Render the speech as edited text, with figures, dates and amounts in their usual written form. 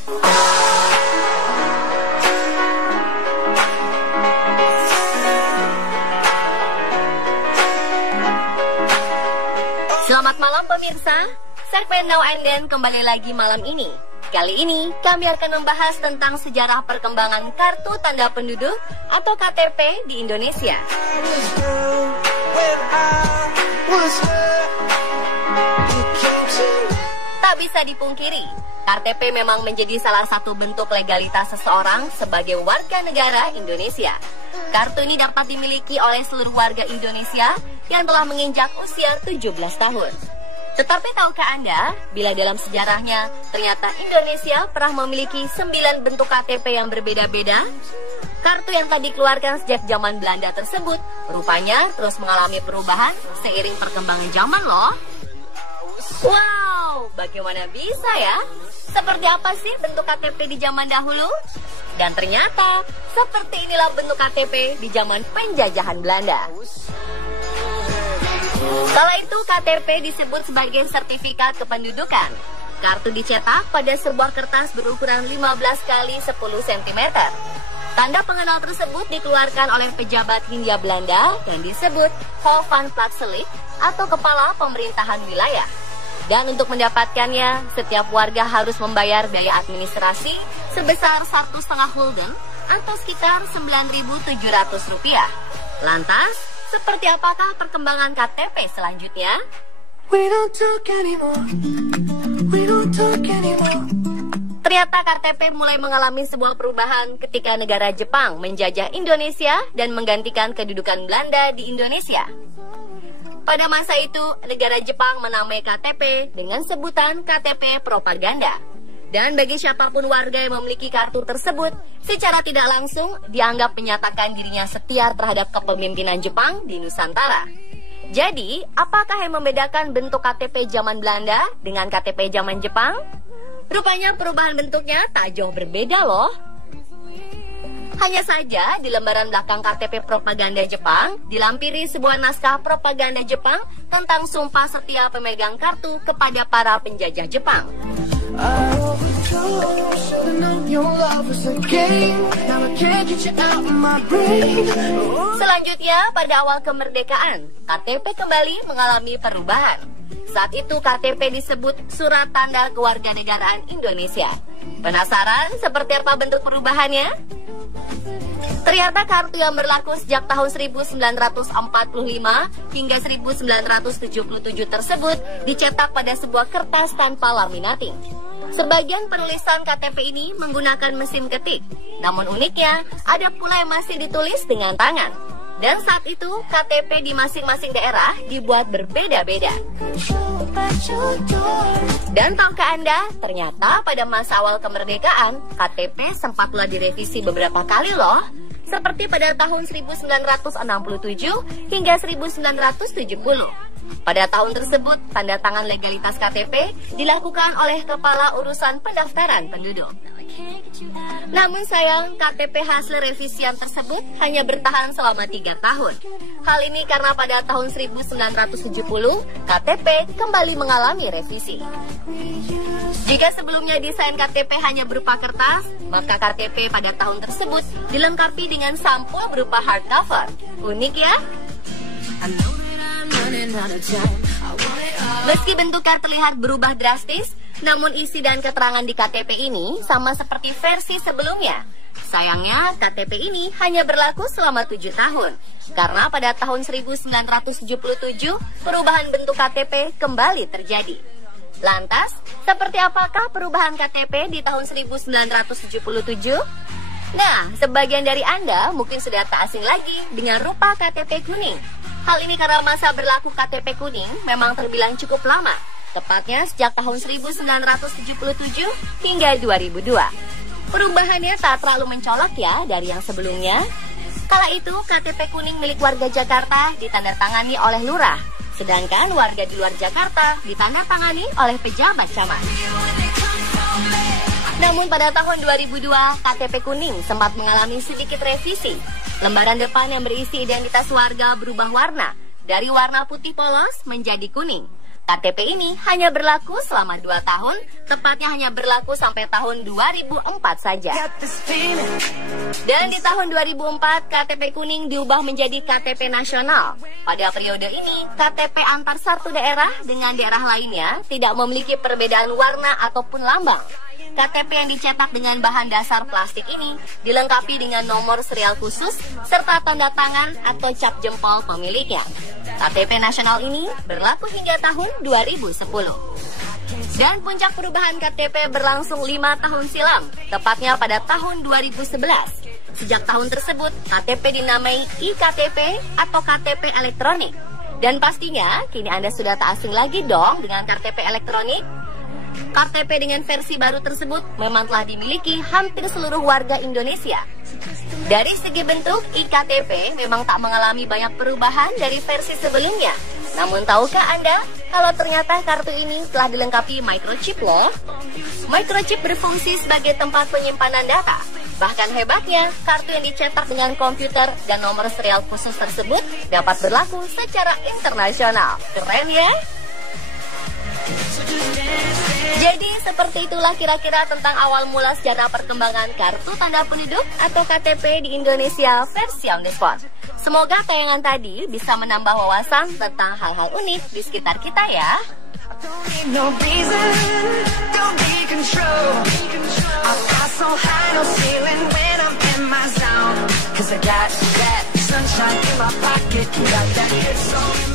Selamat malam pemirsa, segmen Now and Then kembali lagi malam ini. Kali ini kami akan membahas tentang sejarah perkembangan kartu tanda penduduk atau KTP di Indonesia. Tak bisa dipungkiri, KTP memang menjadi salah satu bentuk legalitas seseorang sebagai warga negara Indonesia. Kartu ini dapat dimiliki oleh seluruh warga Indonesia yang telah menginjak usia 17 tahun. Tetapi tahukah Anda, bila dalam sejarahnya ternyata Indonesia pernah memiliki 9 bentuk KTP yang berbeda-beda? Kartu yang tadi dikeluarkan sejak zaman Belanda tersebut rupanya terus mengalami perubahan seiring perkembangan zaman loh. Wow, bagaimana bisa ya? Seperti apa sih bentuk KTP di zaman dahulu? Dan ternyata, seperti inilah bentuk KTP di zaman penjajahan Belanda. Kala itu KTP disebut sebagai sertifikat kependudukan. Kartu dicetak pada sebuah kertas berukuran 15 kali 10 cm. Tanda pengenal tersebut dikeluarkan oleh pejabat Hindia Belanda dan disebut Hof van Platselijk atau kepala pemerintahan wilayah. Dan untuk mendapatkannya, setiap warga harus membayar biaya administrasi sebesar 1,5 gulden atau sekitar Rp9.700. Lantas, seperti apakah perkembangan KTP selanjutnya? Ternyata KTP mulai mengalami sebuah perubahan ketika negara Jepang menjajah Indonesia dan menggantikan kedudukan Belanda di Indonesia. Pada masa itu, negara Jepang menamai KTP dengan sebutan KTP propaganda. Dan bagi siapapun warga yang memiliki kartu tersebut, secara tidak langsung dianggap menyatakan dirinya setia terhadap kepemimpinan Jepang di Nusantara. Jadi, apakah yang membedakan bentuk KTP zaman Belanda dengan KTP zaman Jepang? Rupanya perubahan bentuknya tak jauh berbeda loh. Hanya saja di lembaran belakang KTP propaganda Jepang dilampiri sebuah naskah propaganda Jepang tentang sumpah setia pemegang kartu kepada para penjajah Jepang. Selanjutnya, pada awal kemerdekaan, KTP kembali mengalami perubahan. Saat itu KTP disebut Surat Tanda Kewarganegaraan Indonesia. Penasaran seperti apa bentuk perubahannya? Ternyata kartu yang berlaku sejak tahun 1945 hingga 1977 tersebut dicetak pada sebuah kertas tanpa laminating. Sebagian penulisan KTP ini menggunakan mesin ketik, namun uniknya ada pula yang masih ditulis dengan tangan. Dan saat itu KTP di masing-masing daerah dibuat berbeda-beda. Dan tahukah Anda, ternyata pada masa awal kemerdekaan KTP sempat pula direvisi beberapa kali loh. Seperti pada tahun 1967 hingga 1970. Pada tahun tersebut, tanda tangan legalitas KTP dilakukan oleh Kepala Urusan Pendaftaran Penduduk. Namun sayang, KTP hasil revisian tersebut hanya bertahan selama 3 tahun. Hal ini karena pada tahun 1970, KTP kembali mengalami revisi. Jika sebelumnya desain KTP hanya berupa kertas, maka KTP pada tahun tersebut dilengkapi dengan sampul berupa hardcover. Unik ya? Meski bentuknya terlihat berubah drastis, namun isi dan keterangan di KTP ini sama seperti versi sebelumnya. Sayangnya, KTP ini hanya berlaku selama 7 tahun. Karena pada tahun 1977, perubahan bentuk KTP kembali terjadi. Lantas, seperti apakah perubahan KTP di tahun 1977? Nah, sebagian dari Anda mungkin sudah tak asing lagi dengan rupa KTP kuning. Hal ini karena masa berlaku KTP kuning memang terbilang cukup lama, tepatnya sejak tahun 1977 hingga 2002. Perubahannya tak terlalu mencolok ya dari yang sebelumnya. Kala itu, KTP kuning milik warga Jakarta ditandatangani oleh lurah, sedangkan warga di luar Jakarta ditandatangani oleh pejabat camat. Namun pada tahun 2002, KTP kuning sempat mengalami sedikit revisi. Lembaran depan yang berisi identitas warga berubah warna, dari warna putih polos menjadi kuning. KTP ini hanya berlaku selama 2 tahun, tepatnya hanya berlaku sampai tahun 2004 saja. Dan di tahun 2004, KTP kuning diubah menjadi KTP nasional. Pada periode ini, KTP antar satu daerah dengan daerah lainnya tidak memiliki perbedaan warna ataupun lambang. KTP yang dicetak dengan bahan dasar plastik ini dilengkapi dengan nomor serial khusus serta tanda tangan atau cap jempol pemiliknya. KTP nasional ini berlaku hingga tahun 2010. Dan puncak perubahan KTP berlangsung 5 tahun silam, tepatnya pada tahun 2011. Sejak tahun tersebut, KTP dinamai iKTP atau KTP elektronik. Dan pastinya, kini Anda sudah tak asing lagi dong dengan KTP elektronik. KTP dengan versi baru tersebut memang telah dimiliki hampir seluruh warga Indonesia. Dari segi bentuk, iKTP memang tak mengalami banyak perubahan dari versi sebelumnya. Namun tahukah Anda kalau ternyata kartu ini telah dilengkapi microchip loh? Microchip berfungsi sebagai tempat penyimpanan data. Bahkan hebatnya, kartu yang dicetak dengan komputer dan nomor serial khusus tersebut dapat berlaku secara internasional. Keren ya? Jadi seperti itulah kira-kira tentang awal mula sejarah perkembangan kartu tanda penduduk atau KTP di Indonesia versi on the spot. Semoga tayangan tadi bisa menambah wawasan tentang hal-hal unik di sekitar kita ya. Cause I got that sunshine in my pocket, got that good soul.